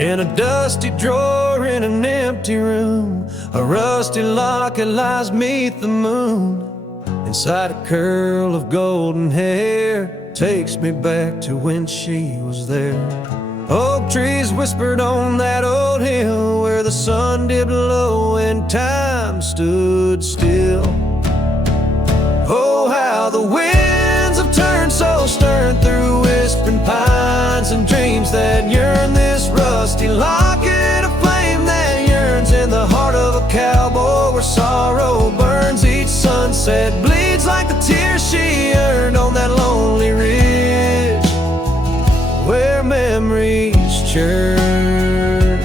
In a dusty drawer in an empty room, a rusty locket lies 'neath the moon. Inside a curl of golden hair takes me back to when she was there. Oak trees whispered on that old hill where the sun dipped low and time stood still. Oh, how the winds have turned so stern through whispering pines and dreams that yearn. This rusty locket, a flame that yearns in the heart of a cowboy where sorrow burns. Each sunset bleeds like the tears she earned on that lonely ridge where memories churn.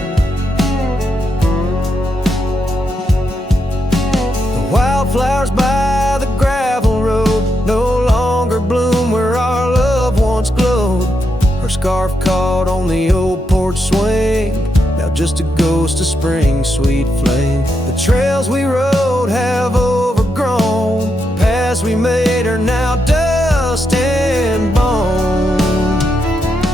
The wildflowers by the gravel road no longer bloom where our love once glowed. Her scarf caught on the old porch swing, now just a ghost of spring's sweet flame. The trails we rode have overgrown, paths we made are now dust and bone.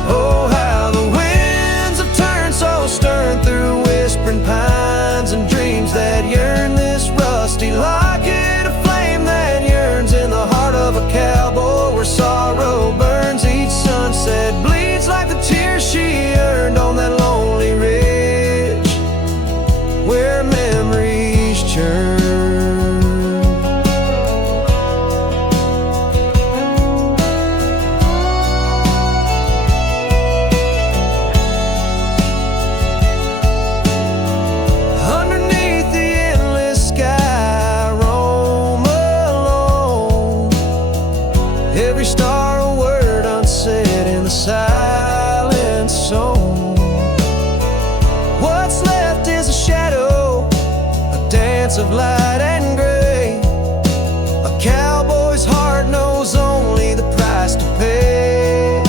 Oh, how the winds have turned so stern through whispering pines and dreams that yearn. This rusty locket, a flame that yearns in the heart of a cowboy where sorrow burns. Each sunset bleeds like the tears she earned on that lonely ridge where memories churn. Silent song. What's left is a shadow, a dance of light and gray. A cowboy's heart knows only the price to pay.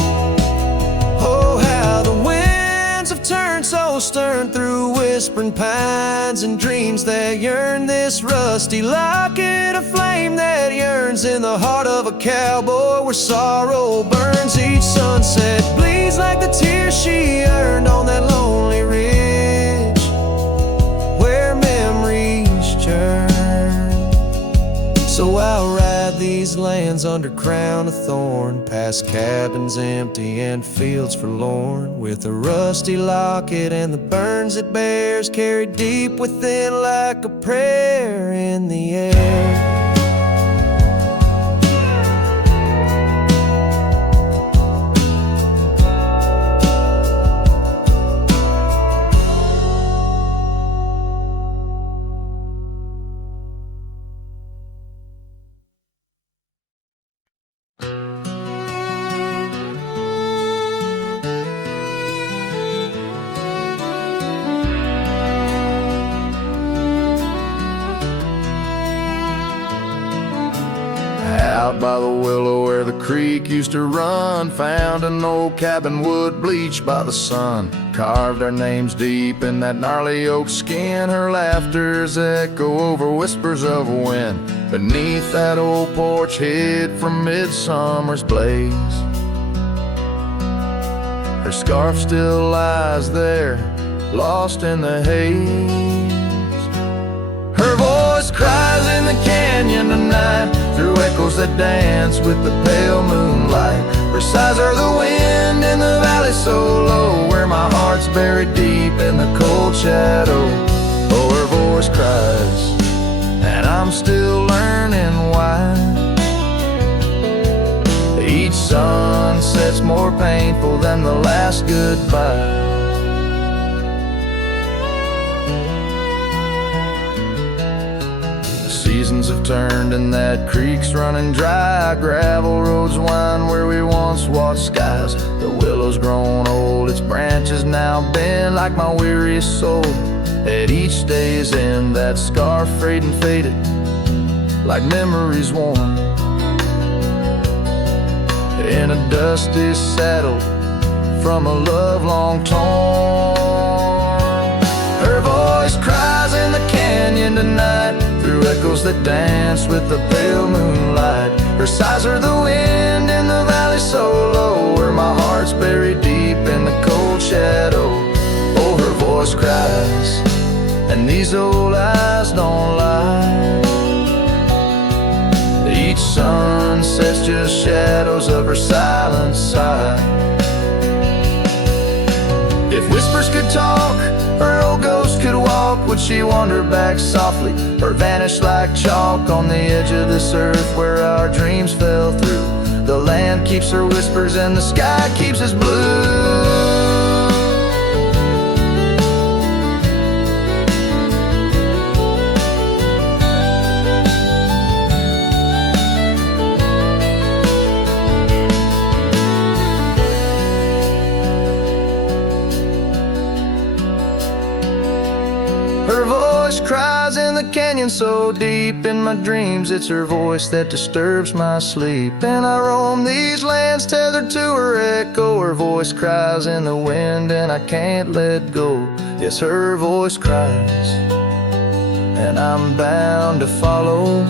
Oh, how the winds have turned so stern through whispering pines and dreams that yearn. This rusty locket, a flame that yearns in the heart of a cowboy where sorrow burns. Each sunset bleeds like the tears she earned on that lonely ridge where memories churn. So I'll ride these lands under crown of thorn, past cabins empty and fields forlorn, with a rusty locket and the burns it bears carried deep within like a prayer in the air. Out by the willow where the creek used to run, found an old cabin wood bleached by the sun. Carved our names deep in that gnarly oak skin. Her laughter's echo over whispers of wind. Beneath that old porch hid from midsummer's blaze. Her scarf still lies there, lost in the haze. Her voice cries in the canyon tonight, through echoes that dance with the pale moonlight. Her sighs are the wind in the valley so low, where my heart's buried deep in the cold shadow. Oh, her voice cries, and I'm still learning why. Each sunset's more painful than the last goodbye. Seasons have turned and that creek's running dry. Gravel roads wind where we once watched skies. The willow's grown old, its branches now bend like my weariest soul. At each day's end, that scarf frayed and faded like memories worn. In a dusty saddle from a love long torn. Her voice cries in the canyon tonight, through echoes that dance with the pale moonlight. Her sighs are the wind in the valley so low, where my heart's buried deep in the cold shadow. Oh, voice cries, and these old eyes don't lie. Each sunset's just shadows of her silent sigh. If whispers could talk, her old ghost could walk, would she wander back softly, or vanish like chalk on the edge of this earth where our dreams fell through? The land keeps her whispers and the sky keeps us blue. Her voice cries in the canyon so deep in my dreams. It's her voice that disturbs my sleep. And I roam these lands tethered to her echo. Her voice cries in the wind and I can't let go. Yes, her voice cries, and I'm bound to follow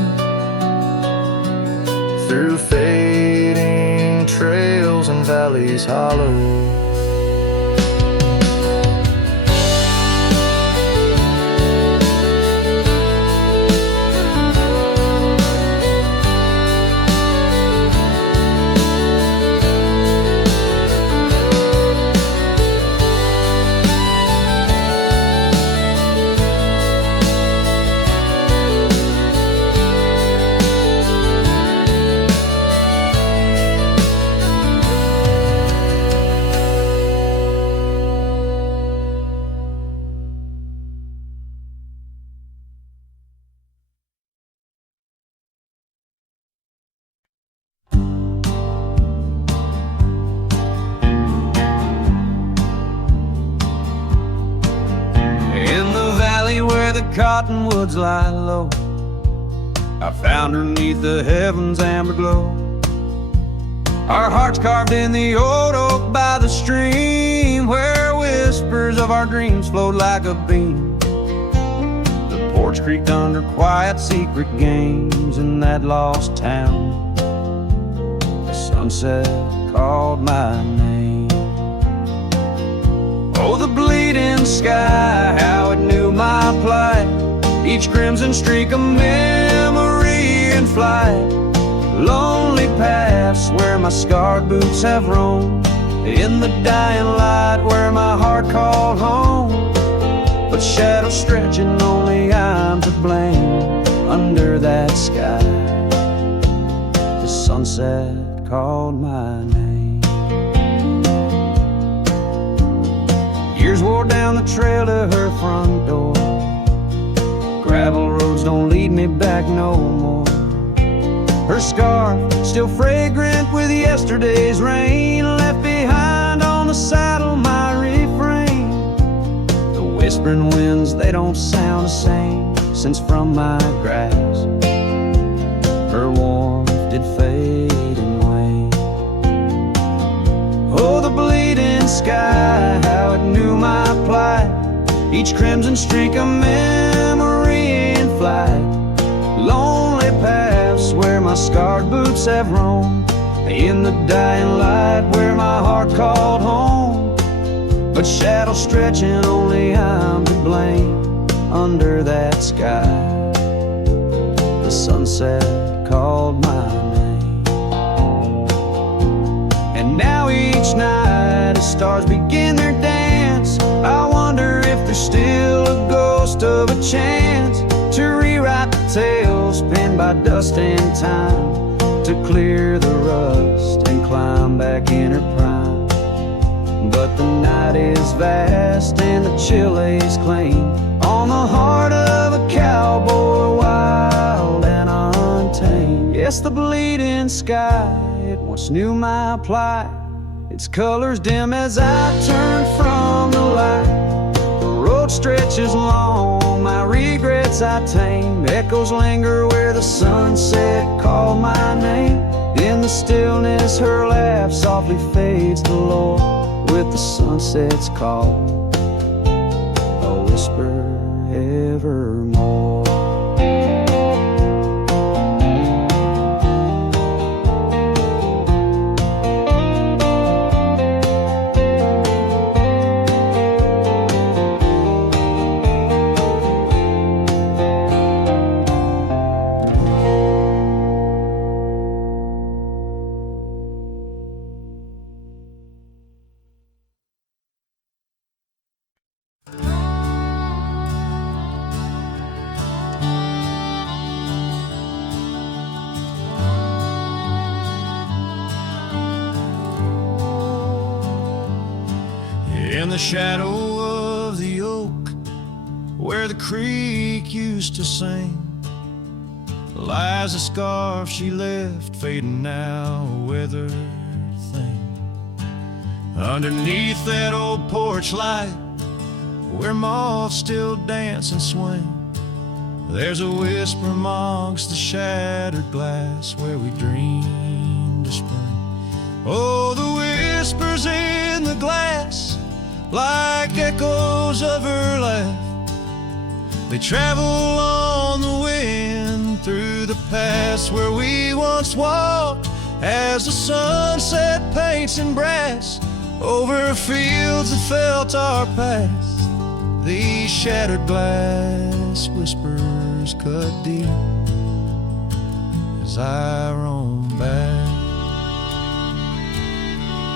through fading trails and valleys hollow. Cottonwoods lie low, I found her 'neath the heavens' amber glow. Our hearts carved in the old oak by the stream, where whispers of our dreams flowed like a beam. The porch creaked under quiet secret games in that lost town. The sunset called my name. Oh, the bleeding sky, how it knew my plight. Each crimson streak a memory in flight. Lonely paths where my scarred boots have roamed. In the dying light where my heart called home. But shadows stretching, only I'm to blame. Under that sky, the sunset called my name. Years wore down the trail to her front door. Gravel roads don't lead me back no more. Her scarf, still fragrant with yesterday's rain, left behind on the saddle my refrain. The whispering winds, they don't sound the same since from my grass her warmth did fade and wane. Oh, the bleeding sky, how it knew my plight. Each crimson streak a memory in flight. Lonely paths where my scarred boots have roamed. In the dying light where my heart called home. But shadows stretching, only I'm to blame. Under that sky, the sunset called my name. And now each night as stars begin their dance, I wonder if there's still a ghost of a chance to rewrite the tales penned by dust and time, to clear the rust and climb back in her prime. But the night is vast and the chill lays claim on the heart of a cowboy, wild and untamed. Yes, the bleeding sky, it once knew my plight. Its colors dim as I turn from the light. The road stretches long, my regrets I tame. Echoes linger where the sunset called my name. In the stillness her laugh softly fades to low, with the sunset's call, a whisper evermore. the shadow of the oak, where the creek used to sing, lies a scarf she left, fading now, a weathered thing. Underneath that old porch light, where moths still dance and swing, there's a whisper amongst the shattered glass, where we dreamed of spring. Oh, the whispers in the glass, like echoes of her laugh, they travel on the wind through the past where we once walked, as the sunset paints in brass over fields that felt our past. These shattered glass whispers cut deep as I roam back.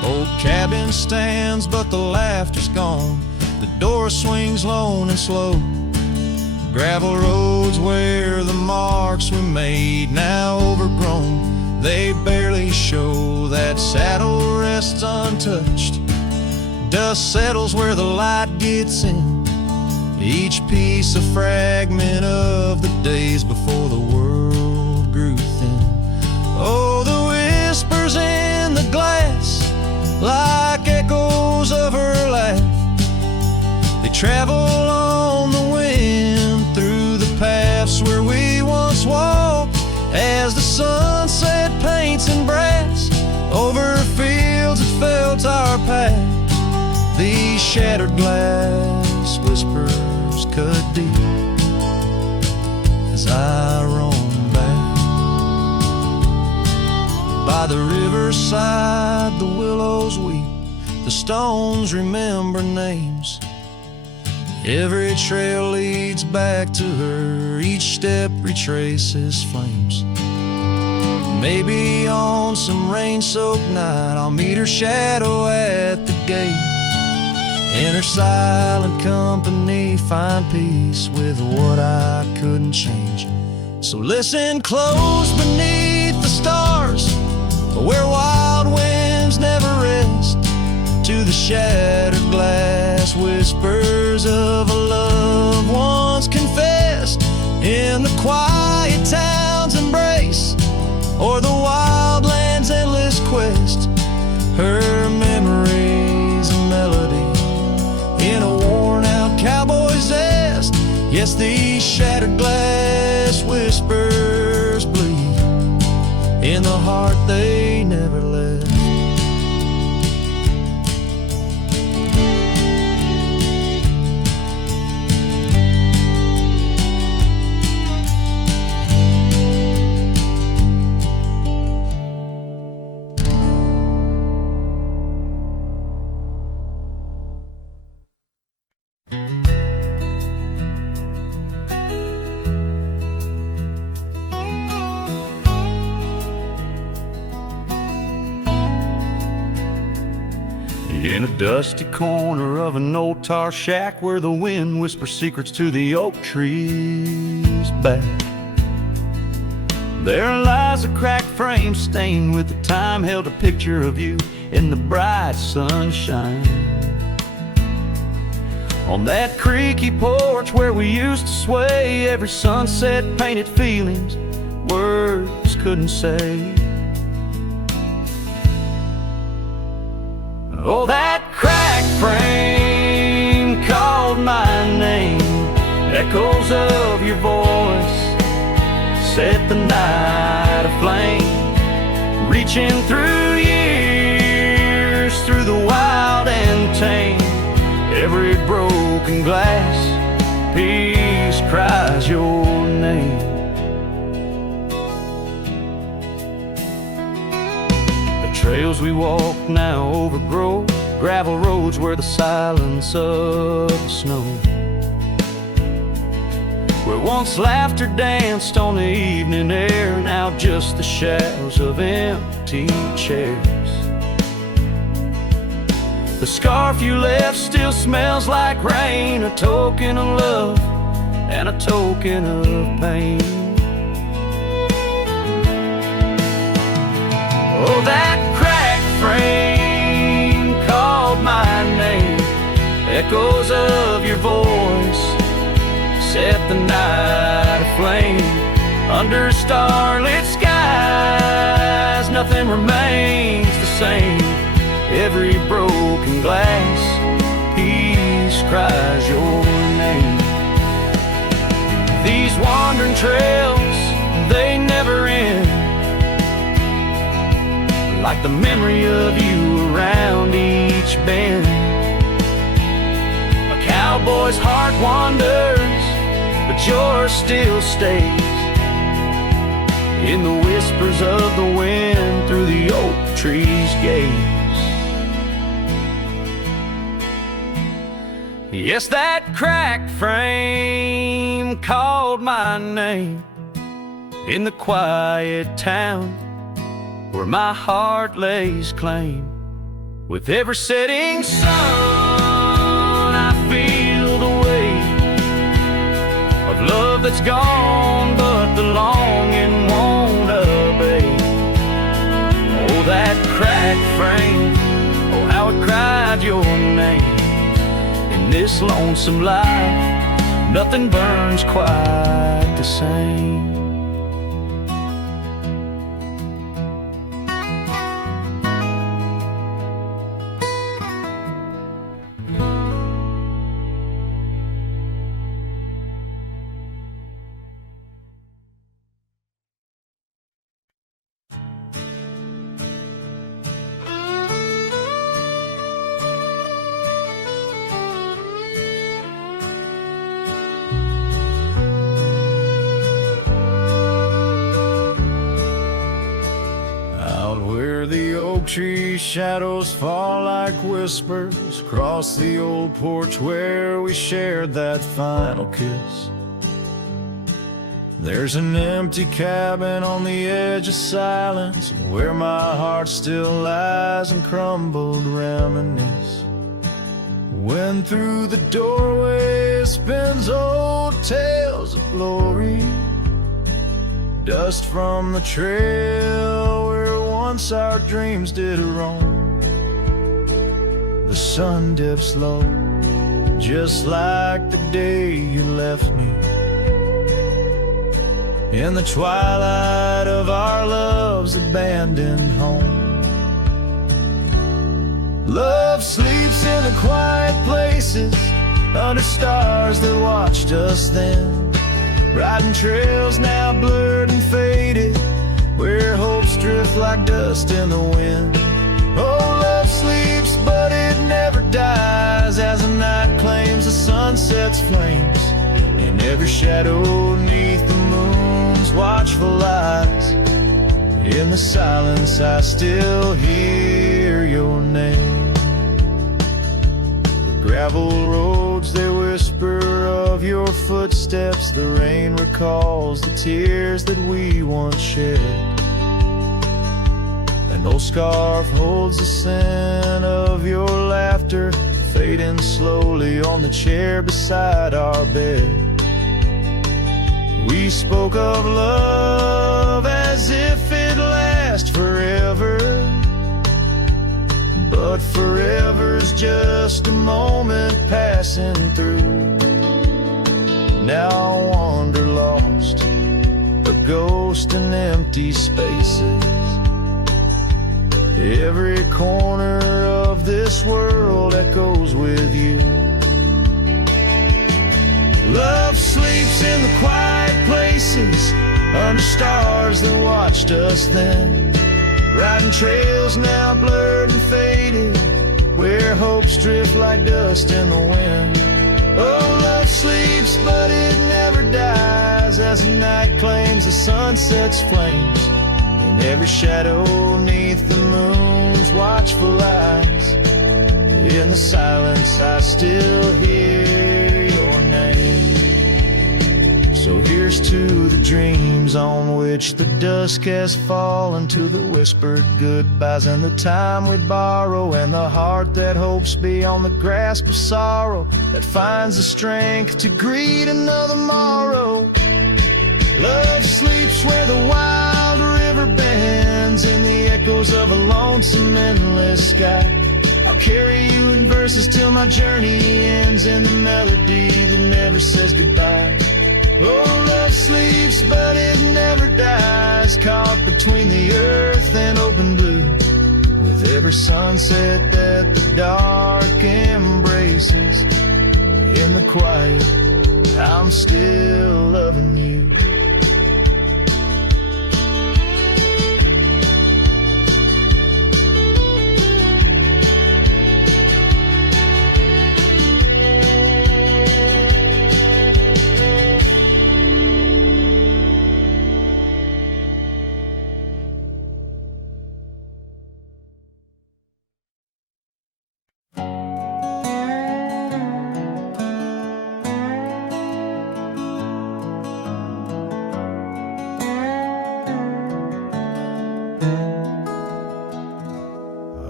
Old cabin stands, but the laughter's gone. The door swings lone and slow. Gravel roads where the marks we made, now overgrown, they barely show. That saddle rests untouched. Dust settles where the light gets in. Each piece a fragment of the days before the world grew thin. Oh, the whispers in the glass, like echoes of her laugh, they travel on the wind through the paths where we once walked, as the sunset paints in brass over fields that felt our past. These shattered glass whispers cut deep as I roam back. By the riverside the willows weep, the stones remember names. Every trail leads back to her, each step retraces flames. Maybe on some rain-soaked night I'll meet her shadow at the gate. In her silent company find peace with what I couldn't change. So listen close beneath the stars, where wild winds never rest, to the shattered glass whispers of a love once confessed. In the quiet town's embrace, or the wild land's endless quest, her memory's a melody in a worn-out cowboy zest. Yes, these shattered glass whispers bleed in the heart they never left. In a dusty corner of an old tar shack, where the wind whispers secrets to the oak trees back, there lies a cracked frame stained with the time, held a picture of you in the bright sunshine. On that creaky porch where we used to sway, every sunset painted feelings words couldn't say. Oh, that cracked frame called my name, echoes of your voice set the night aflame, reaching through years, through the wild and tame. Every broken glass piece cries your name. Trails we walk now overgrow, gravel roads where the silence of the snow, where once laughter danced on the evening air, now just the shadows of empty chairs. The scarf you left still smells like rain, a token of love and a token of pain. Oh, that frame called my name, echoes of your voice set the night aflame. Under starlit skies, nothing remains the same. Every broken glass piece cries your name. These wandering trails, they never end, like the memory of you around each bend. A cowboy's heart wanders, but yours still stays in the whispers of the wind through the oak tree's gaze. Yes, that cracked frame called my name in the quiet town where my heart lays claim. With every setting sun, I feel the weight of love that's gone, but the longing won't abate. Oh, that cracked frame, oh, how it cried your name. In this lonesome life, nothing burns quite the same. Tree shadows fall like whispers across the old porch where we shared that final kiss. There's an empty cabin on the edge of silence where my heart still lies and crumbled reminisce. When through the doorway spins old tales of glory, dust from the trail where once our dreams did roam. The sun dips low, just like the day you left me, in the twilight of our love's abandoned home. Love sleeps in the quiet places, under stars that watched us then, riding trails now blurred and faded, where hopes drift like dust in the wind. Oh, love sleeps, but it never dies, as the night claims the sunset's flames. In every shadow neath the moon's watchful eyes, in the silence I still hear your name. The gravel roads, they whisper of your footsteps. The rain recalls the tears that we once shed. An old scarf holds the scent of your laughter, fading slowly on the chair beside our bed. We spoke of love as if it lasts forever, but forever's just a moment passing through. Now I wander lost, a ghost in empty spaces. Every corner of this world echoes with you. Love sleeps in the quiet places, under stars that watched us then, riding trails now blurred and faded, where hopes drift like dust in the wind. Oh, love sleeps, but it never dies, as the night claims the sunset's flames. In every shadow neath the moon's watchful eyes, in the silence I still hear your name. So here's to the dreams on which the dusk has fallen, to the whispered goodbyes and the time we borrow, and the heart that hopes beyond the grasp of sorrow, that finds the strength to greet another morrow. Love sleeps where the wild river bends, in the echoes of a lonesome endless sky. I I'll carry you in verses till my journey ends in the melody that never says goodbye. Oh, love sleeps, but it never dies, caught between the earth and open blue. With every sunset that the dark embraces, in the quiet, I'm still loving you.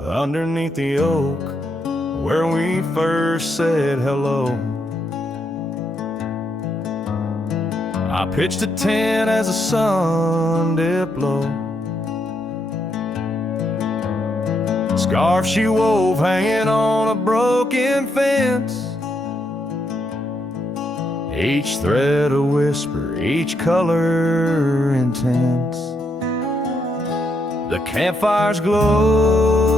Underneath the oak where we first said hello, I pitched a tent as the sun dipped low. Scarf she wove hanging on a broken fence, each thread a whisper, each color intense. The campfire's glow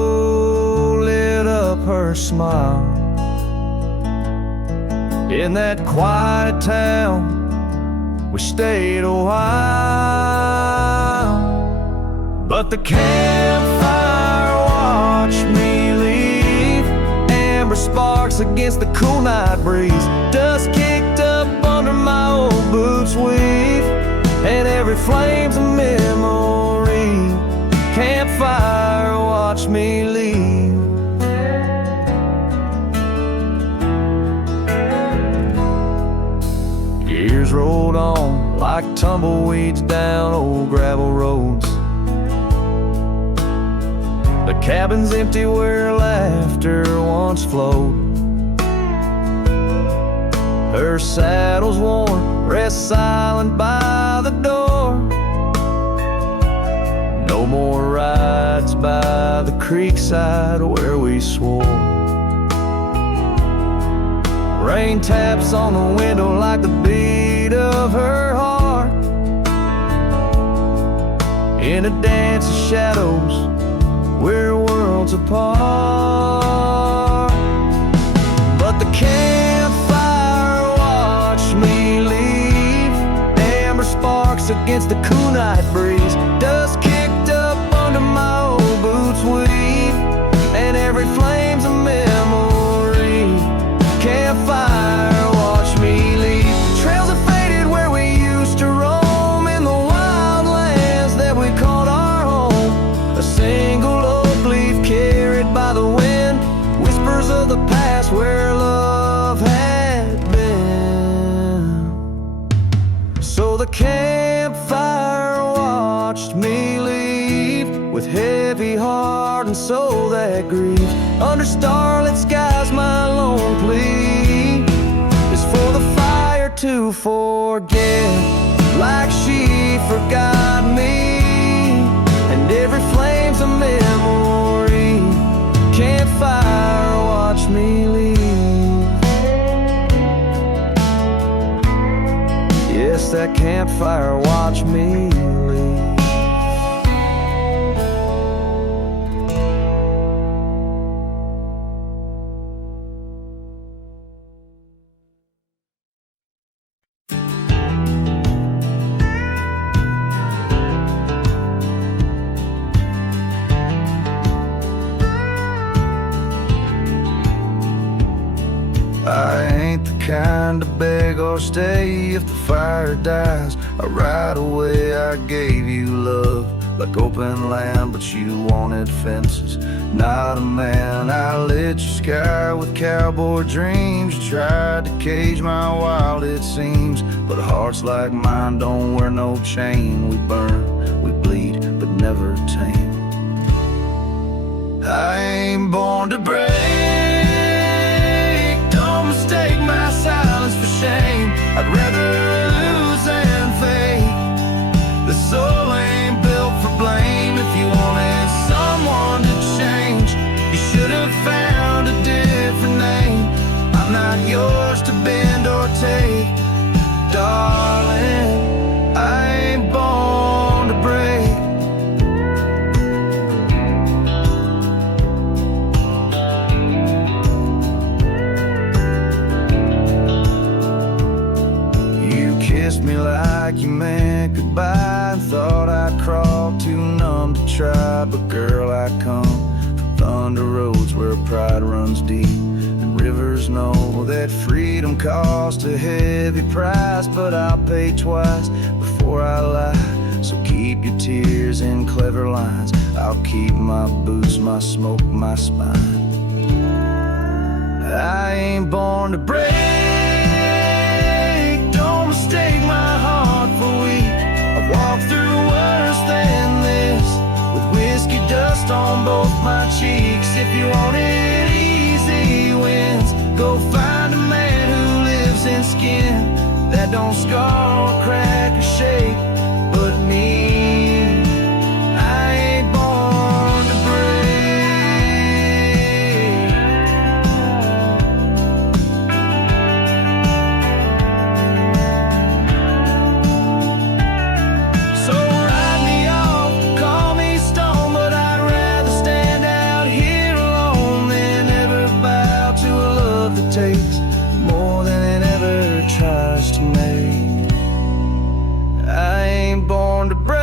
lit up her smile. In that quiet town we stayed a while, but the campfire watched me leave. Amber sparks against the cool night breeze, dust kicked up under my old boots weave, and every flame's a memory. Campfire watch me leave. Years rolled on like tumbleweeds down old gravel roads. The cabin's empty where laughter once flowed. Her saddle's worn, rests silent by the door. No more rides by the creekside where we swore. Rain taps on the window like the beat of her heart, in a dance of shadows we're worlds apart. But the campfire watched me leave. Amber sparks against the cool night breeze, dust kicked up under my old boots weave, and every flame's a memory. Campfire watch me leave. Trails have faded where we used to roam, in the wild lands that we called our home. A single oak leaf carried by the wind, whispers of the past where love had been. So the campfire watched me leave, with heavy heart and soul that grieves. Under starlit skies my lone plea is for the fire to forget, like she forgot me, and every flame's a memory. Campfire watch me leave. Yes, that campfire watch me leave. I ain't the kind to beg or stay. If the fire dies, right away I gave you love like open land, but you wanted fences. Not a man. I lit your sky with cowboy dreams. You tried to cage my wild, it seems, but hearts like mine don't wear no chain. We burn, we bleed, but never tame. I ain't born to break. Don't mistake my silence for shame. I'd rather lose than fake. The soul ain't built for blame. If you wanted someone to change, you should have found kissed me like you meant goodbye, and thought I'd crawl too numb to try. But girl, I come from thunder roads where pride runs deep, and rivers know that freedom costs a heavy price. But I'll pay twice before I lie, so keep your tears in clever lines. I'll keep my boots, my smoke, my spine. I ain't born to break, don't mistake my heart for weak. I've walked through worse than this, with whiskey dust on both my cheeks. If you wanted easy wins, go find a man who lives in skin that don't scar or crack or shake. But me, I ain't born to break. So write me off, call me stone, but I'd rather stand out here alone than ever bow to a love that takes more than it ever tries to make. I ain't born to break,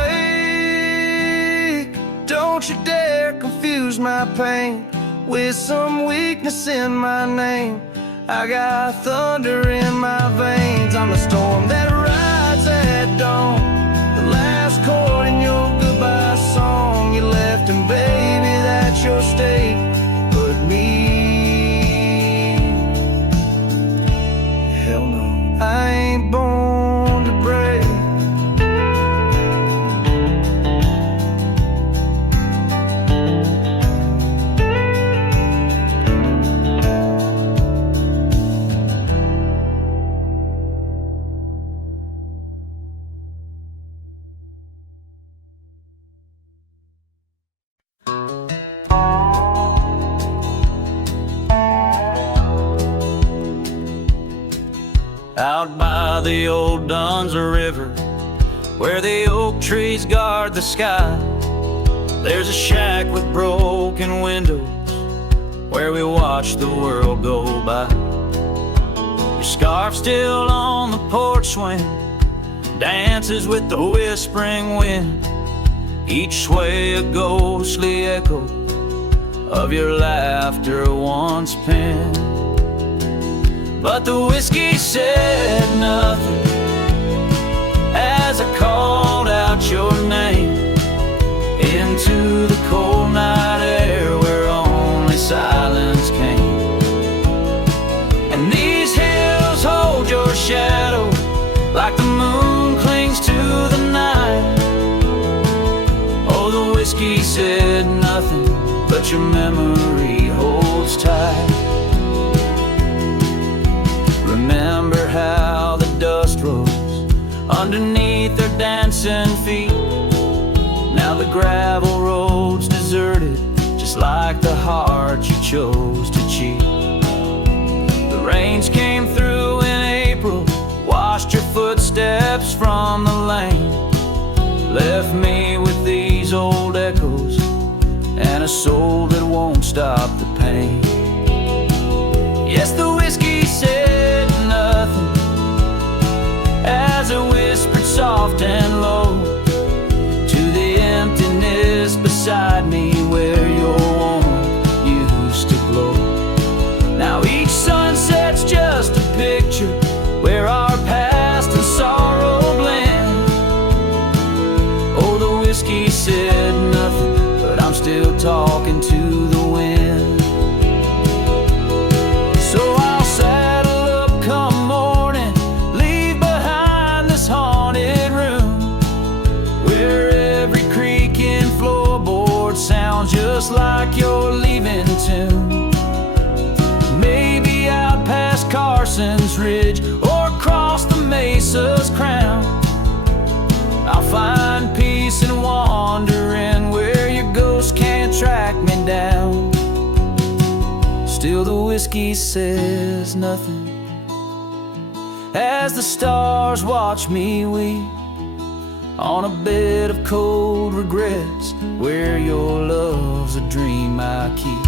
don't you dare confuse my pain with some weakness in my name. I got thunder in my veins, I'm the storm that rides at dawn, the last chord in your goodbye song. You left and baby, that's your state. But me, hell no, I ain't born to break. Out by the old Duns River, where the oak trees guard the sky, there's a shack with broken windows, where we watch the world go by. Your scarf still on the porch swing, dances with the whispering wind, each sway a ghostly echo of your laughter once penned. But the whiskey said nothing as I called out your name into the cold night air where only silence came. And these hills hold your shadow like the moon clings to the night. Oh, the whiskey said nothing, but your memory holds tight. Remember how the dust rose underneath their dancing feet. Now the gravel road's deserted, just like the heart you chose to cheat. The rains came through in April, washed your footsteps from the lane, left me with these old echoes and a soul that won't stop the pain. Yes, the whiskey said nothing as it whispered soft and low to the emptiness beside me where your warmth used to glow. Now each sunset's just a picture where our past and sorrow blend. Oh, the whiskey said nothing, but I'm still talking to the wind. So I'll saddle up come morning, leave behind this haunted room where every creaking floorboard sounds just like your leaving tune. Maybe out past Carson's Ridge or across the mesa's crown, I'll find peace in wandering where your ghost can't track me down. Still the whiskey says nothing as the stars watch me weep on a bed of cold regrets where your love's a dream I keep.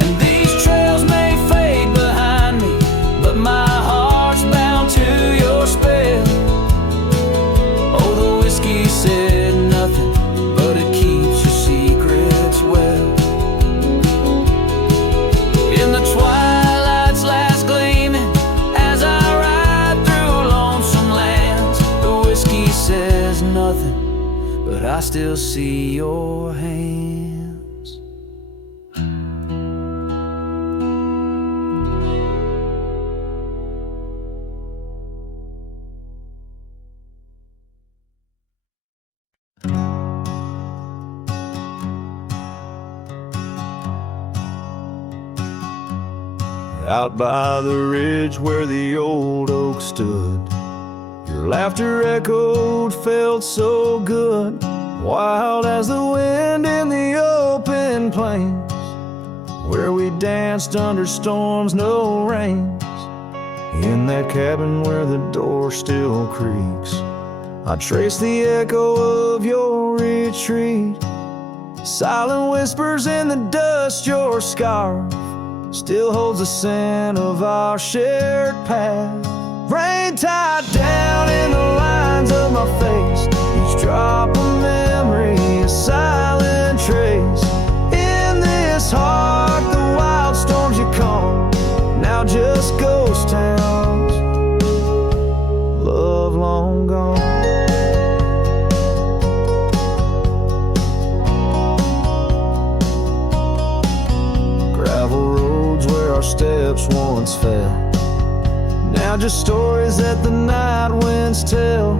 And these trails may fade behind me, but my heart's bound to your spell. I still see your hands. Out by the ridge where the old oak stood, your laughter echoed, felt so good. Wild as the wind in the open plains, where we danced under storms, no rains. In that cabin where the door still creaks, I trace the echo of your retreat. Silent whispers in the dust, your scarf still holds the scent of our shared path. Rain tied down in the lines of my face, each drop of memory, a silent trace. In this heart, the wild storms you calm, now just ghost towns, love long gone. Gravel roads where our steps once fell, now just stories that the night winds tell.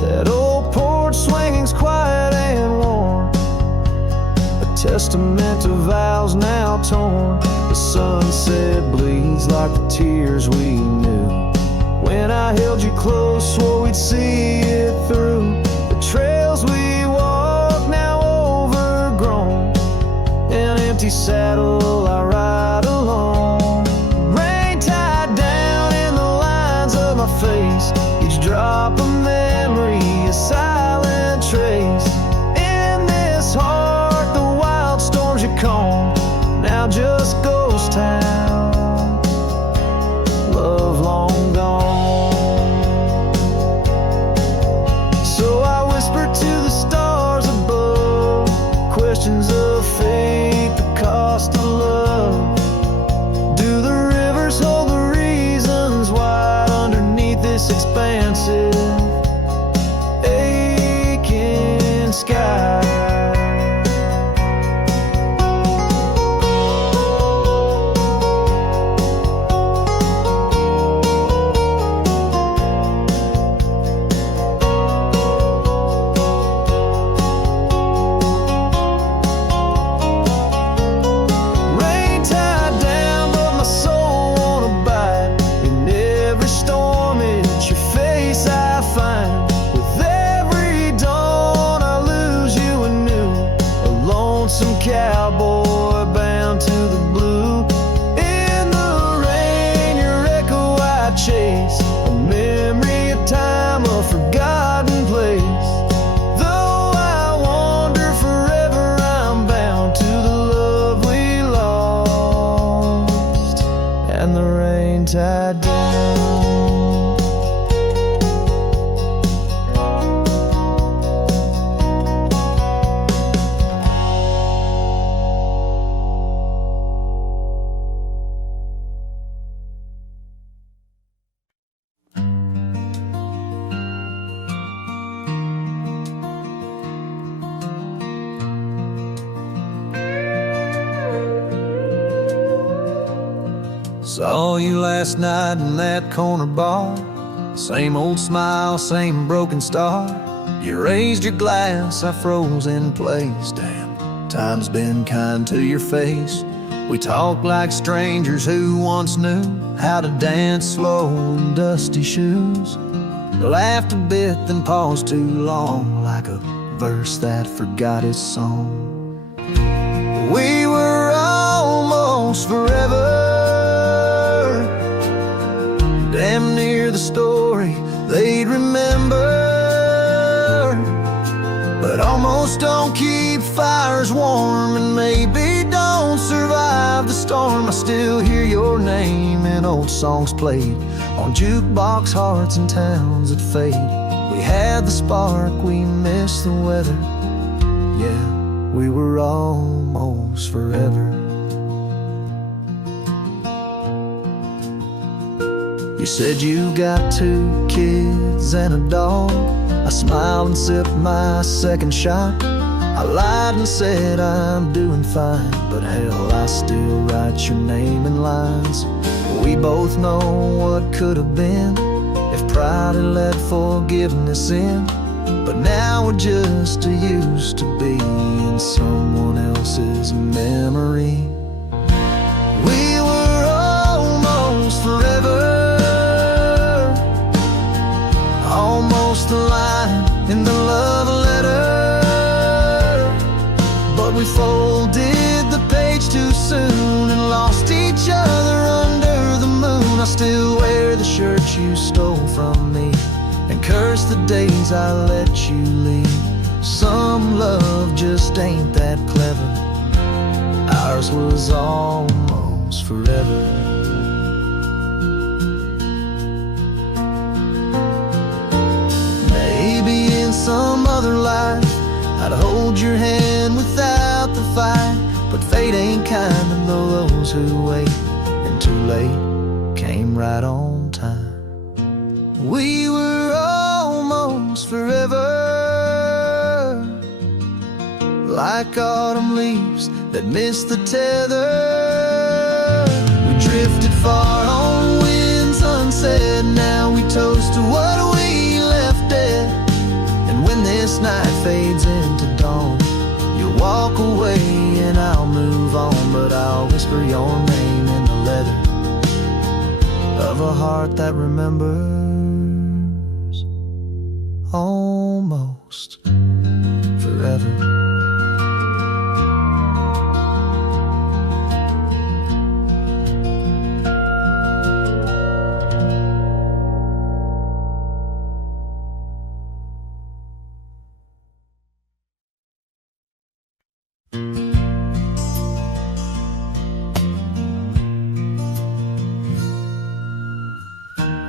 That old porch swinging's quiet and warm, a testament to vows now torn. The sunset bleeds like the tears we knew. When I held you close, swore we'd see it through. The trails we walk now overgrown, an empty saddle I ride alone. Rain tied down in the lines of my face, each drop of memory, a silent trace. In this heart, the wild storms you calm, now just ghost town, love long gone. So I whisper to the stars above, questions of fate, the cost of love. Do the rivers hold the reasons why underneath this expansive, aching sky? Cowboy bound to the blue. In the rain, your echo I chase, a memory of time, a forgotten place. Though I wander forever, I'm bound to the love we lost, and the rain tied down. Saw you last night in that corner bar, same old smile, same broken star. You raised your glass, I froze in place. Damn, time's been kind to your face. We talked like strangers who once knew how to dance slow in dusty shoes. Laughed a bit, then paused too long, like a verse that forgot its song. We were almost forever, damn near the story they'd remember. But almost don't keep fires warm, and maybe don't survive the storm. I still hear your name in old songs played on jukebox hearts and towns that fade. We had the spark, we missed the weather. Yeah, we were almost forever. You said you got 2 kids and a dog. I smiled and sipped my second shot. I lied and said I'm doing fine, but hell, I still write your name in lines. We both know what could have been if pride had let forgiveness in. But now we're just used to be in someone else's memory. We were almost forever, almost a line in the love letter, but we folded the page too soon and lost each other under the moon. I still wear the shirt you stole from me and curse the days I let you leave. Some love just ain't that clever. Ours was almost forever. Maybe in some other life I'd hold your hand without the fight, but fate ain't kind to those who wait, and too late came right on time. We were almost forever, like autumn leaves that missed the tether. We drifted far on winds unsaid. Now we toast to what we left dead. And when this night fades into dawn, you'll walk away and I'll move on, but I'll whisper your name in the leather of a heart that remembers almost forever.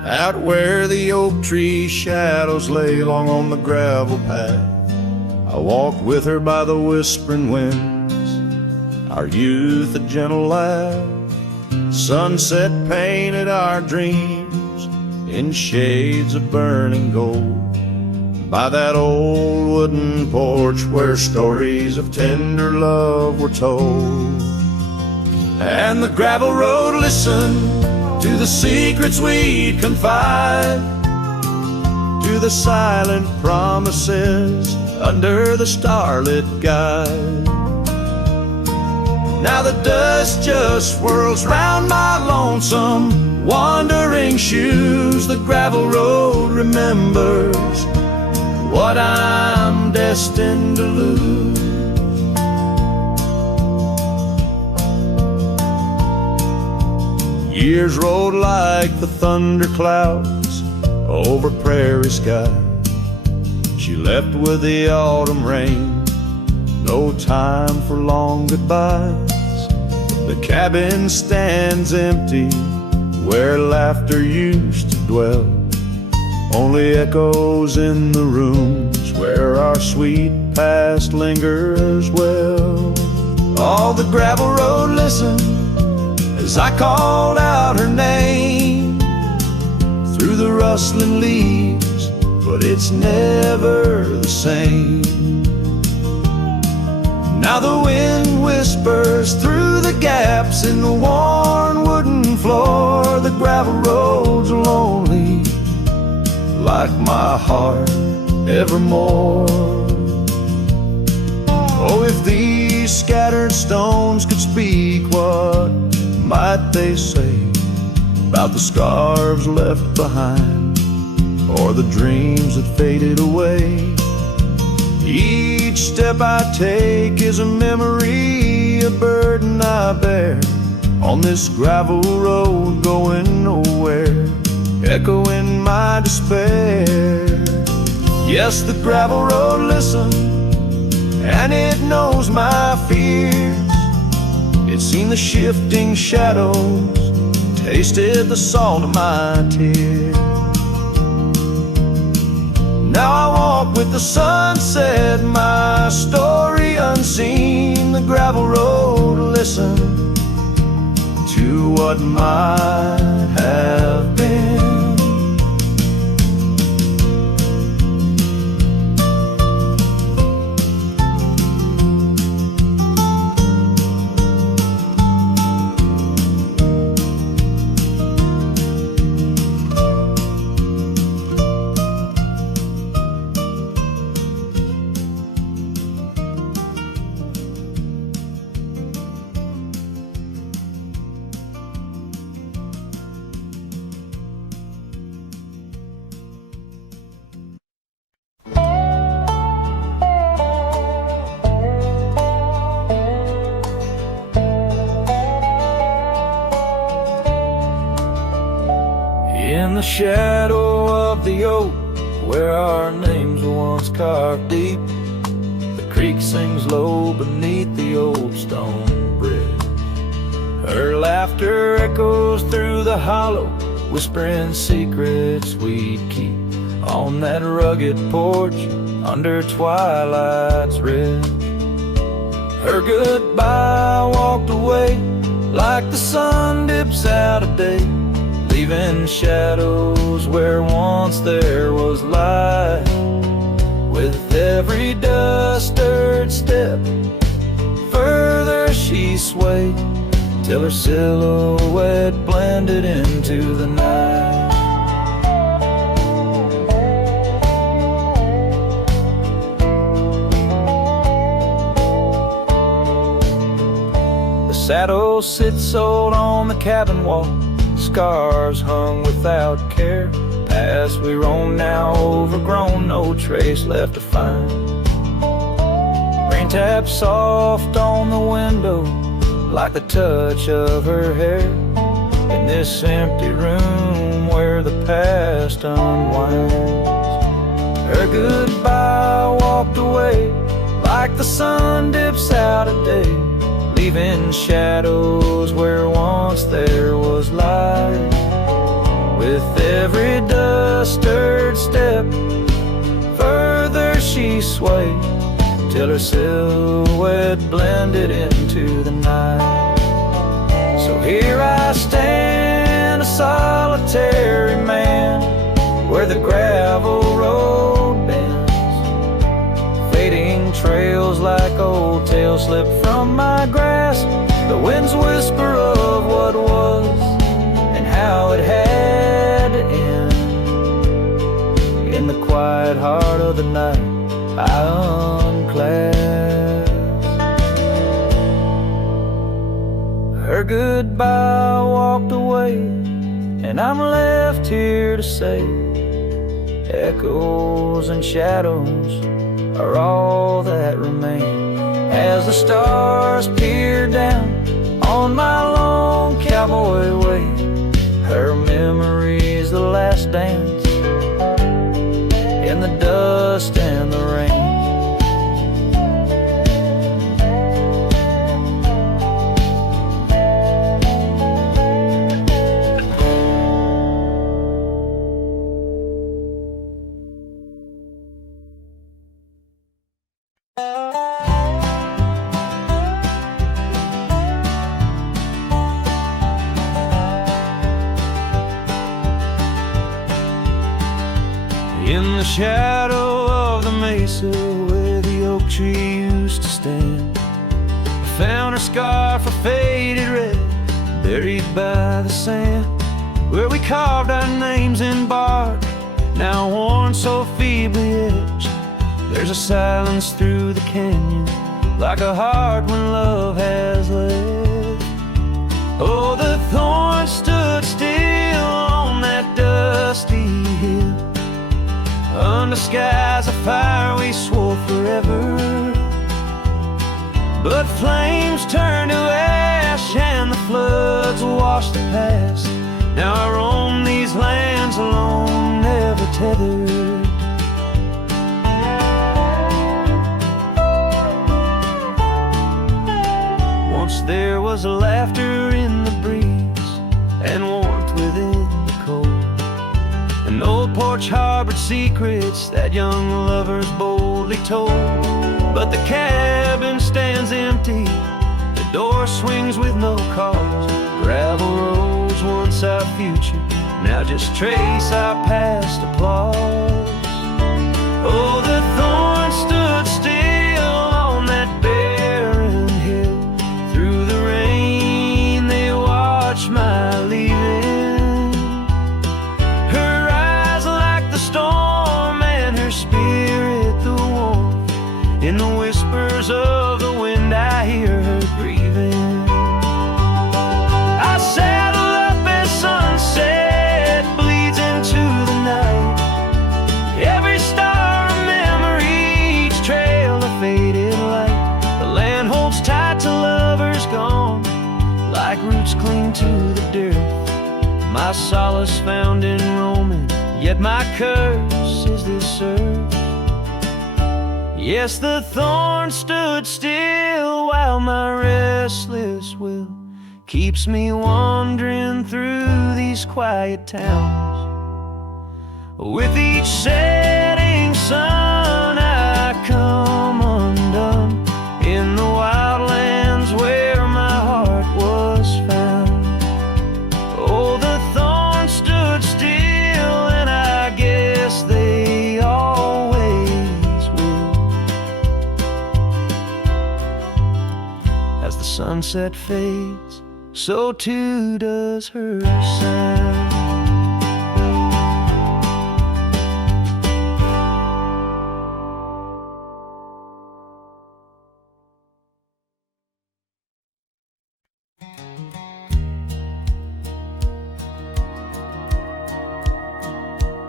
Out where the oak tree shadows lay long on the gravel path, I walked with her by the whispering winds, our youth a gentle laugh. Sunset painted our dreams in shades of burning gold, by that old wooden porch where stories of tender love were told. And the gravel road listened to the secrets we'd confide, to the silent promises under the starlit guide. Now the dust just swirls round my lonesome wandering shoes. The gravel road remembers what I'm destined to lose. Years rolled like the thunder clouds over prairie sky. She left with the autumn rain, no time for long goodbyes. The cabin stands empty where laughter used to dwell, only echoes in the rooms where our sweet past lingers well. All the gravel road listened as I called out her name through the rustling leaves, but it's never the same. Now the wind whispers through the gaps in the worn wooden floor. The gravel roads are lonely, like my heart evermore. Oh, if these scattered stones could speak, what might they say about the scarves left behind, or the dreams that faded away? Each step I take is a memory, a burden I bear on this gravel road going nowhere, echoing my despair. Yes, the gravel road listens, and it knows my fears. It's seen the shifting shadows, tasted the salt of my tears. Now I walk with the sunset, my story unseen. The gravel road listen to what might have been. shadow of the oak, where our names were once carved deep, the creek sings low beneath the old stone bridge. Her laughter echoes through the hollow, whispering secrets we'd keep on that rugged porch under twilight's ridge. Her goodbye walked away like the sun dips out of day, leaving shadows where once there was light. With every dust-stirred step, further she swayed, till her silhouette blended into the night. The saddle sits old on the cabin wall, scars hung without care. Past we roam now overgrown, no trace left to find. Rain taps soft on the window like the touch of her hair, in this empty room where the past unwinds. Her goodbye walked away like the sun dips out of day, leaving shadows where once there was light. With every dust-stirred step, further she swayed, till her silhouette blended into the night. So here I stand, a solitary man, where the gravel road bends, fading trails like old tales slip from my grasp. The wind's whisper of what was and how it had to end. In the quiet heart of the night, I unclasp. Her goodbye walked away, and I'm left here to say, echoes and shadows are all that remain, as the stars peer down on my long cowboy way. Her memory's the last dance in the dust and the rain. In the shadow of the mesa where the oak tree used to stand, I found her scarf, a faded red, buried by the sand, where we carved our names in bark, now worn so feebly etched. There's a silence through the canyon, like a heart when love has left. Oh, the thorns stood still on that dusty hill, under skies of fire we swore forever. But flames turned to ash and the floods washed the past. Now I roam these lands alone, never tethered. Once there was laughter in the breeze and warmth within the cold. An old porch harbored secrets that young lovers boldly told. But the cabin stands empty, the door swings with no cause. Gravel roads, once our future, now just trace our past applause. Oh, the thorns stood still on that barren hill. Through the rain they watched my leaving. In the whispers of the wind I hear her grieving. I saddle up as sunset bleeds into the night. Every star a memory, each trail a faded light. The land holds tight to lovers gone, like roots cling to the dirt. my solace found in roaming, yet my curse is this earth. Yes, the thorn stood still while my restless will keeps me wandering through these quiet towns. With each setting sun I come undone in the wildlands where my heart was found. Oh, the thorns stood still, and I guess they always will. As the sunset fades, so too does her sound.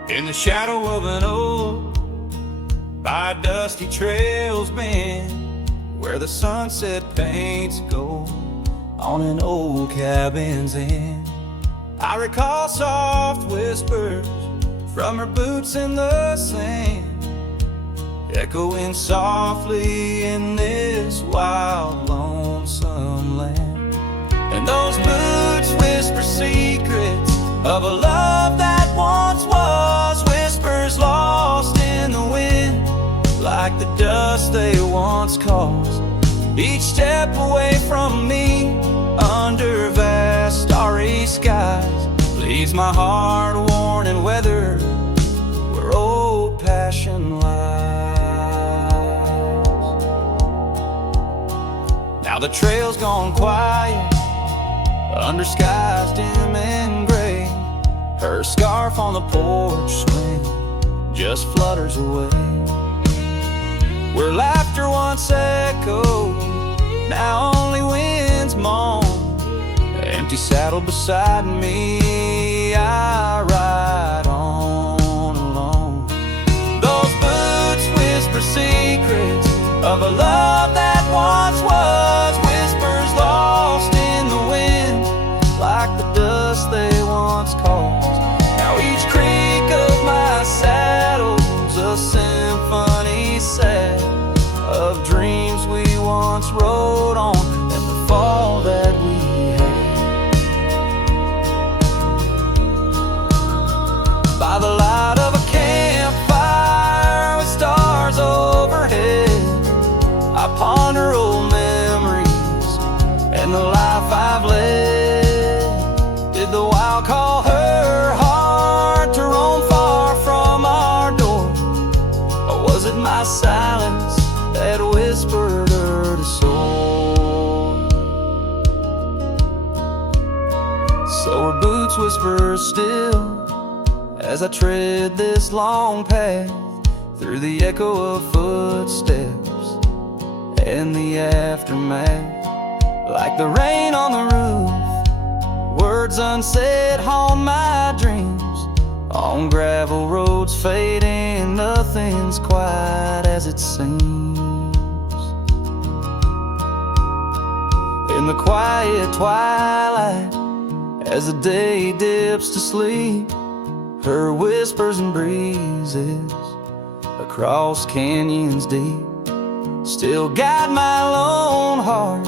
In the shadow of an oak, by dusty trails bend, where the sunset paints gold on an old cabin's end, I recall soft whispers from her boots in the sand, echoing softly in this wild, lonesome land. And those boots whisper secrets of a love that once was, whispers lost in the wind, like the dust they once caused. Each step away from me, under vast starry skies, leaves my heart worn and weathered where old passion lies. Now the trail's gone quiet, under skies dim and gray. Her scarf on the porch swing just flutters away. Where laughter once echoed, now only winds moan. Empty saddle beside me, I ride on alone. Those boots whisper secrets of a love that once was, whispers lost in the wind, like the dust they once caused. Now each creak of my saddle's a symphony set of dreams we once rode on, and the fall that we had. By the light of a campfire with stars overhead, I ponder old memories and the life I've led. Did the wild call her heart to roam far from our door, or was it my silence that whispered her to soar? So her boots whisper still as I tread this long path through the echo of footsteps and the aftermath. Like the rain on the roof, words unsaid haunt my dreams. On gravel roads fading, nothing's quite as it seems. In the quiet twilight, as the day dips to sleep, her whispers and breezes across canyons deep still guide my lone heart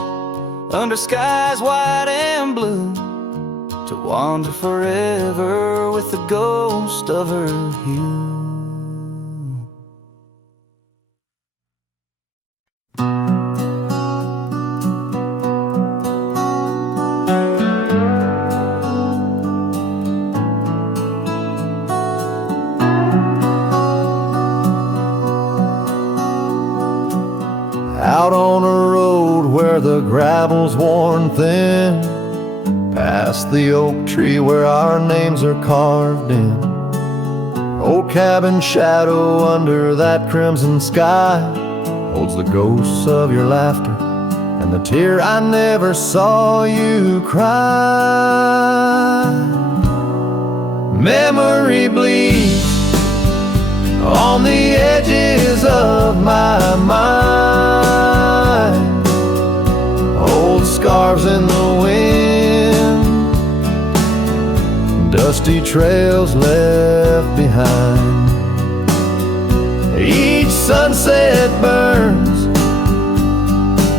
under skies white and blue, to wander forever with the ghost of her hue. Out on a road where the gravel's worn thin, past the oak tree where our names are carved in. Old cabin shadow under that crimson sky holds the ghosts of your laughter and the tear I never saw you cry. Memory bleeds on the edges of my mind, old scarves in the wind, trails left behind. Each sunset burns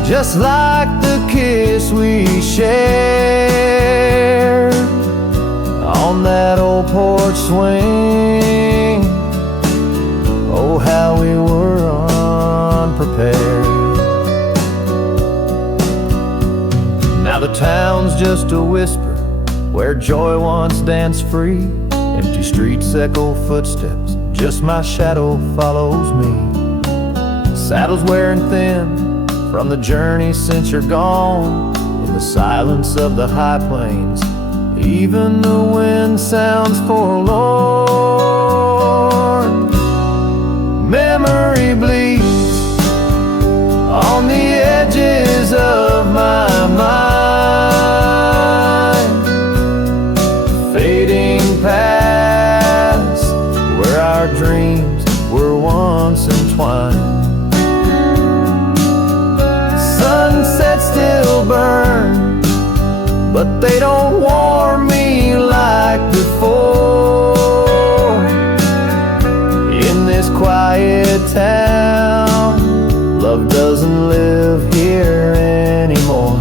just like the kiss we shared on that old porch swing. Oh, how we were unprepared. Now the town's just a whisper where joy once danced free. Empty streets echo footsteps, just my shadow follows me. Saddles wearing thin from the journey since you're gone. In the silence of the high plains, even the wind sounds forlorn. Memory bleeds on the edges of my mind, fading past where our dreams were once entwined. Sunsets still burn, but they don't warm me like before. In this quiet town, love doesn't live here anymore.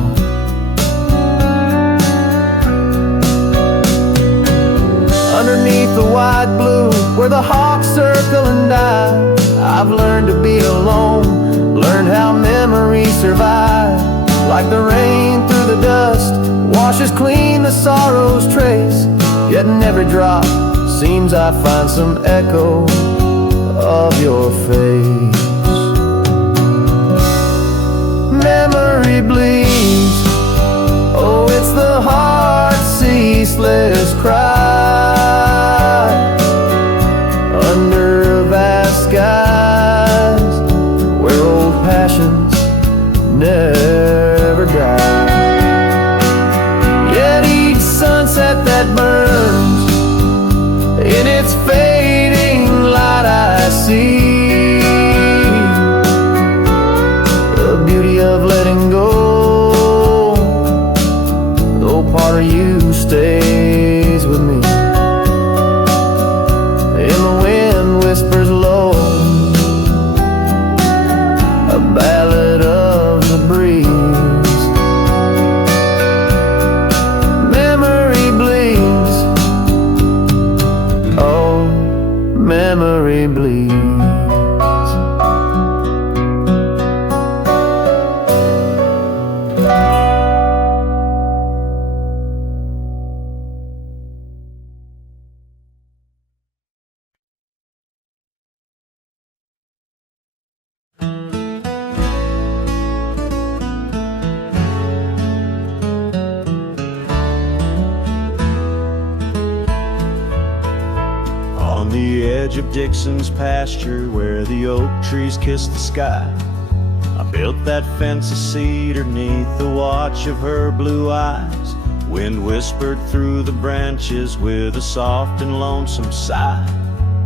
Underneath the wide blue, where the hawks circle and die, I've learned to be alone, learned how memories survive. Like the rain through the dust, washes clean the sorrow's trace. Yet in every drop, seems I find some echo of your face. Memory bleeds, oh, it's the heart's ceaseless cry. Under vast skies, where old passions never die. Yet each sunset that burns, in its fading light I see the beauty of letting go, though part of you stays with me. And the wind whispers low, a ballad of the breeze. Memory bleeds, oh, memory bleeds. On the edge of Dixon's pasture, where the oak trees kiss the sky, I built that fence of cedar neath the watch of her blue eyes. Wind whispered through the branches with a soft and lonesome sigh,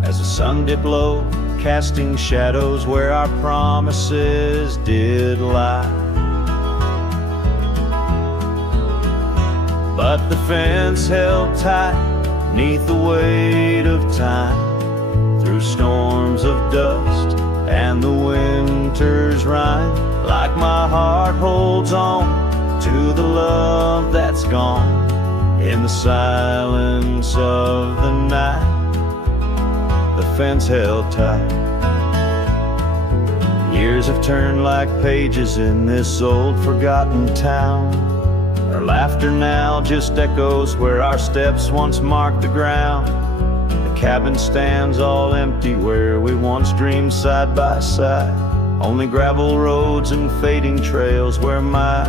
as the sun dipped low, casting shadows where our promises did lie. But the fence held tight neath the weight of time, through storms of dust and the winter's rime. Like my heart holds on to the love that's gone in the silence of the night. The fence held tight. Years have turned like pages in this old forgotten town. Our laughter now just echoes where our steps once marked the ground. The cabin stands all empty where we once dreamed side by side. Only gravel roads and fading trails where my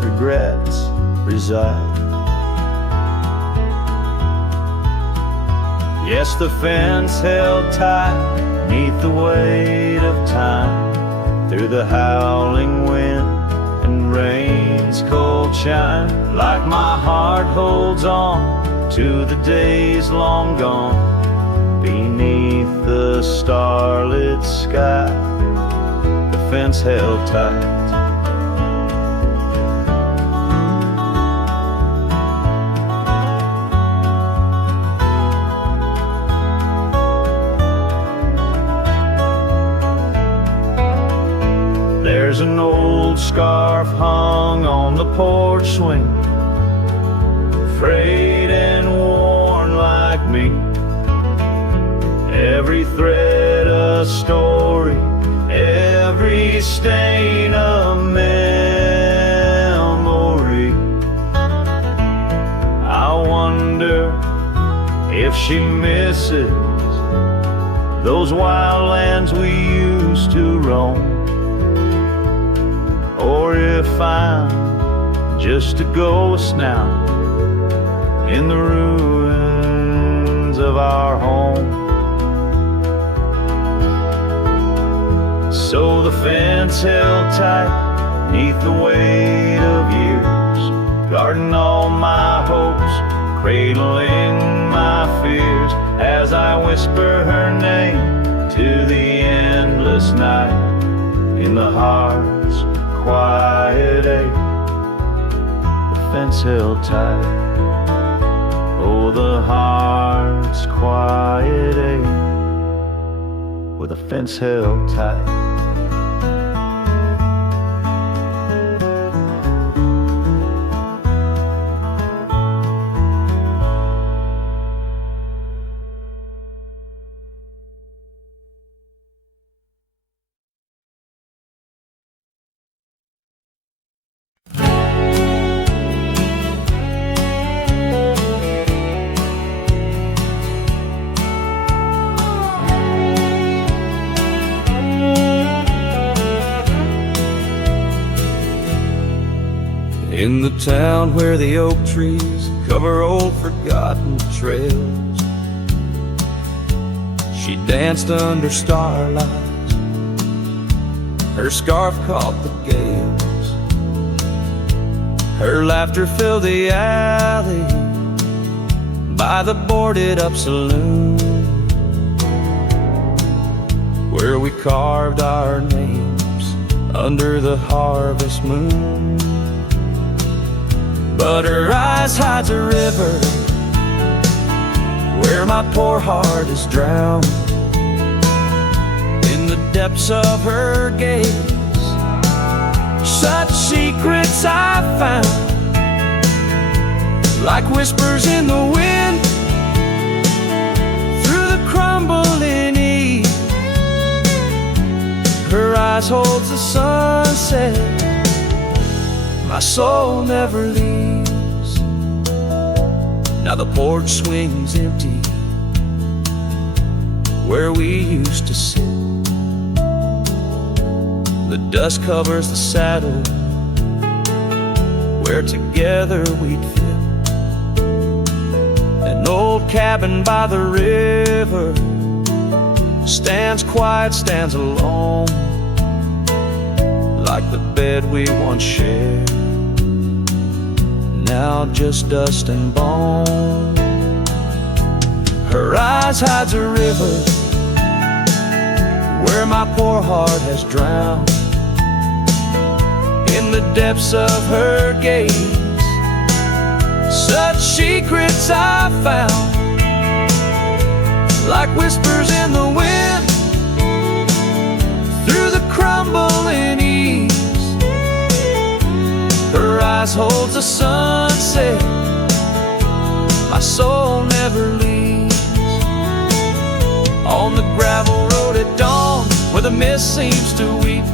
regrets reside. Yes, the fence held tight neath the weight of time, through the howling wind and rain's cold chime. Like my heart holds on to the days long gone, beneath the starlit sky. The fence held tight. There's an old scarf hung on the porch swing, frayed and worn like me. Every thread a story, every stain a memory. I wonder if she misses those wild lands we used to roam, or if I'm just a ghost now in the ruins of our home. So the fence held tight neath the weight of years, guarding all my hopes, cradling my fears, as I whisper her name to the endless night in the heart's quiet ache. The fence held tight, oh, the heart's quiet ache, with the fence held tight. In the town where the oak trees cover old forgotten trails, she danced under starlight, her scarf caught the gales, her laughter filled the alley by the boarded up saloon, where we carved our names under the harvest moon. But her eyes hides a river where my poor heart is drowned. In the depths of her gaze, such secrets I found, like whispers in the wind, through the crumbling eve. Her eyes holds the sunset, my soul never leaves. Now the porch swings empty where we used to sit. The dust covers the saddle where together we'd fit. An old cabin by the river stands quiet, stands alone, like the bed we once shared, now just dust and bone. Her eyes hides a river where my poor heart has drowned. In the depths of her gaze, such secrets I found, like whispers in the wind, through the crumbling eaves. Her eyes holds the sunset, my soul never leaves. On the gravel road at dawn, where the mist seems to weep,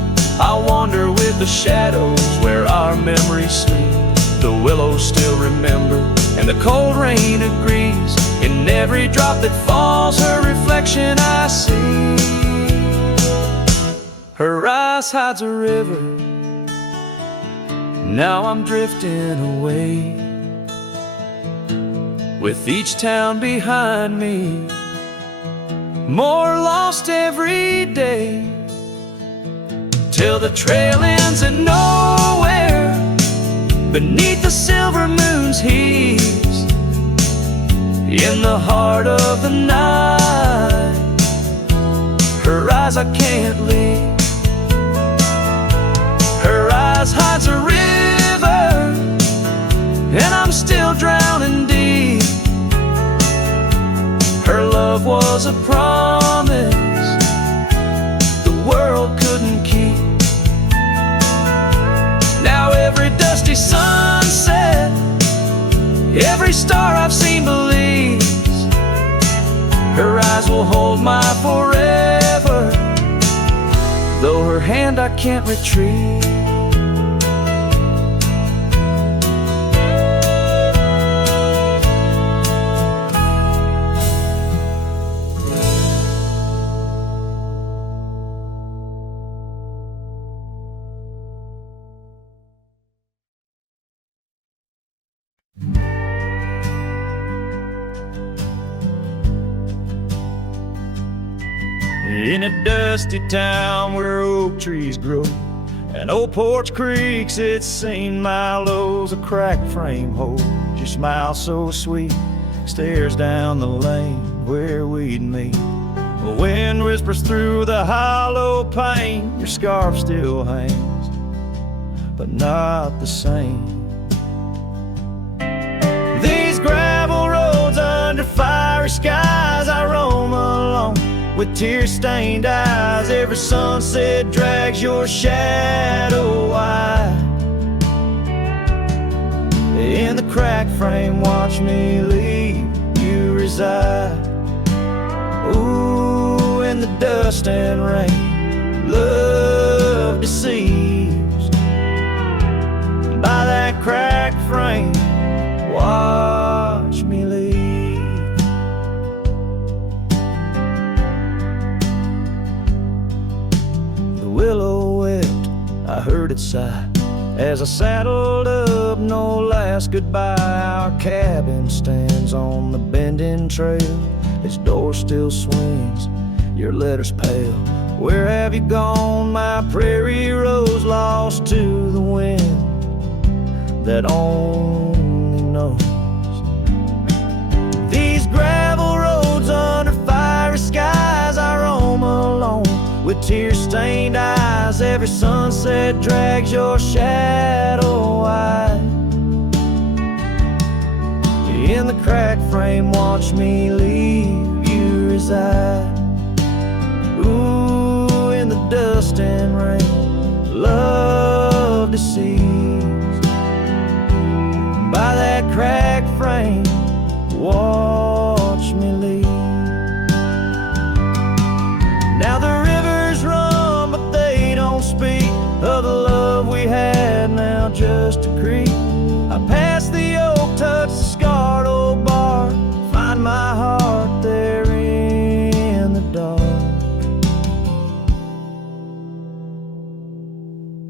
I wander with the shadows where our memories sleep. The willows still remember, and the cold rain agrees. In every drop that falls, her reflection I see. Her eyes hides a river, now I'm drifting away, with each town behind me, more lost every day, till the trail ends at nowhere, beneath the silver moon's heaves. In the heart of the night, her eyes I can't leave. Her eyes hides a river, and I'm still drowning deep. Her love was a promise the world couldn't keep. every star I've seen believes her eyes will hold my forever, though her hand I can't retrieve. In a dusty town where oak trees grow and old porch creaks, it's seen my lows. A cracked frame holds your smile so sweet, stares down the lane where we'd meet. The wind whispers through the hollow pane, your scarf still hangs, but not the same. These gravel roads under fiery skies, I roam alone with tear-stained eyes. Every sunset drags your shadow wide. In the cracked frame, watch me leave you reside. Ooh, in the dust and rain, love deceives. By that cracked frame, watch me leave. Willow wept, I heard it sigh as I saddled up, no last goodbye. Our cabin stands on the bending trail, its door still swings, your letters pale. Where have you gone, my prairie rose, lost to the wind that only knows? These gravel roads under fiery skies, I roam alone with tear-stained eyes. Every sunset drags your shadow wide. In the cracked frame, watch me leave you reside. Ooh, in the dust and rain, love deceives. By that cracked frame, watch me leave. Now the rivers run, but they don't speak of the love we had, now just a creek. I pass the oak, touch the scarred old bar, find my heart there in the dark.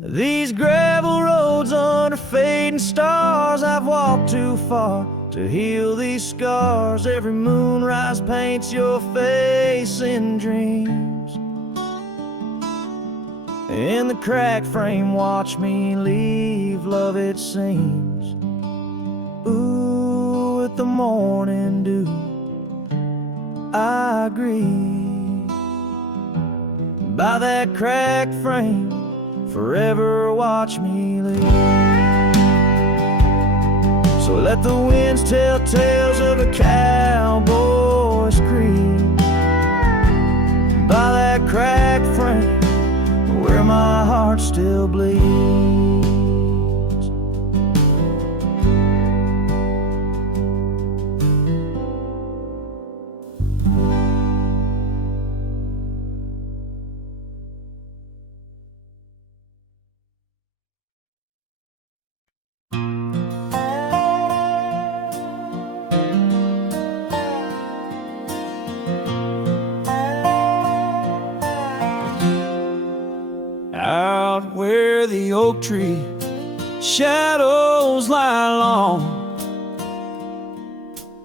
These gravel roads under fading stars, I've walked too far to heal these scars. Every moonrise paints your face in dreams. In the cracked frame, watch me leave, love it seems. Ooh, with the morning dew, I agree. By that cracked frame, forever watch me leave. So let the winds tell tales of a cowboy's creed. By that cracked frame, where my heart still bleeds. Out where the oak tree shadows lie long,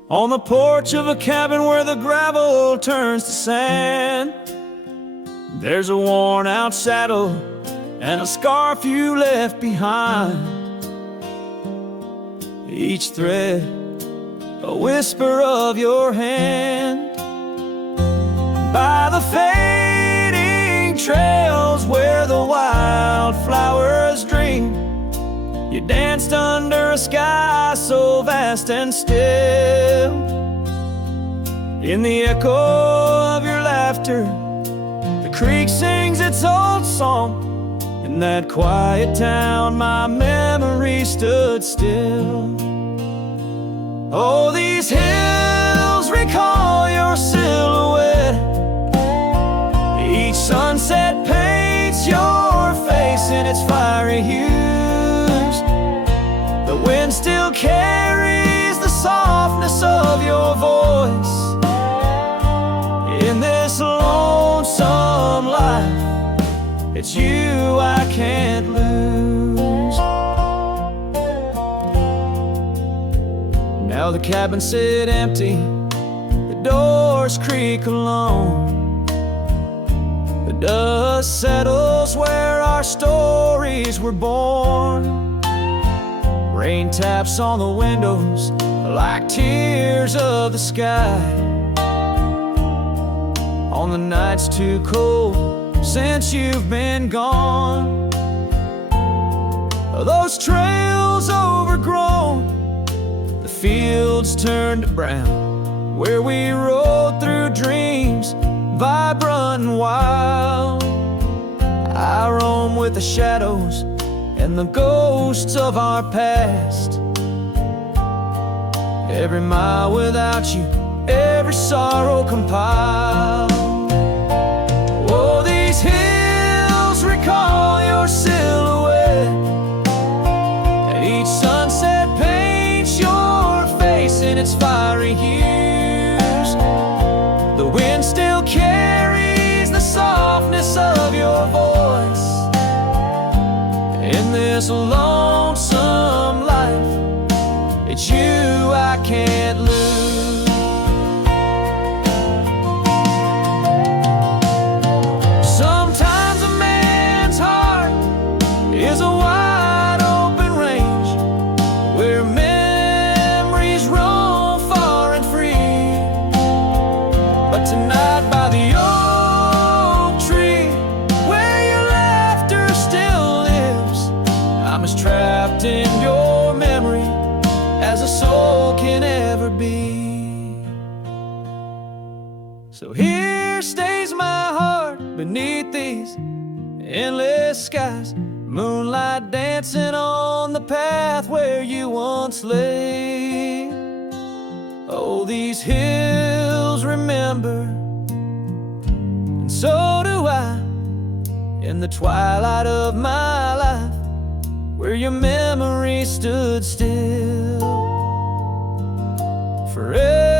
on the porch of a cabin where the gravel turns to sand, there's a worn out saddle and a scarf you left behind. Each thread a whisper of your hand. By the fading trails where the wildflowers dream, you danced under a sky so vast and still. In the echo of your laughter, the creek sings its old song. In that quiet town, my memory stood still. Oh, these hills recall your silhouette. Each sunset paints your face in its fiery hues. The wind still carries the softness of your voice. In this lonesome life, it's you I can't lose. Now the cabins sit empty, the doors creak alone. The dust settles where our stories were born. Rain taps on the windows like tears of the sky. On the nights too cold since you've been gone. Those trails overgrown, the fields turned to brown, where we rode through dreams, vibrant and wild. I roam with the shadows and the ghosts of our past. Every mile without you, every sorrow compiled. Oh, these hills recall your silhouette, and each sunset paints your face in its fiery hues. The wind still carries the softness of your voice. In this lonesome life, it's you I can't lose. Sometimes a man's heart is a wide open range, where memories roam far and free. But tonight by the oak tree, where your laughter still lives, I'm as trapped in your memory as a soul can ever be. So here stays my heart beneath these endless skies, moonlight dancing on the path where you once lay. Oh, these hills remember, and so do I, in the twilight of my life, where your memory stood still forever.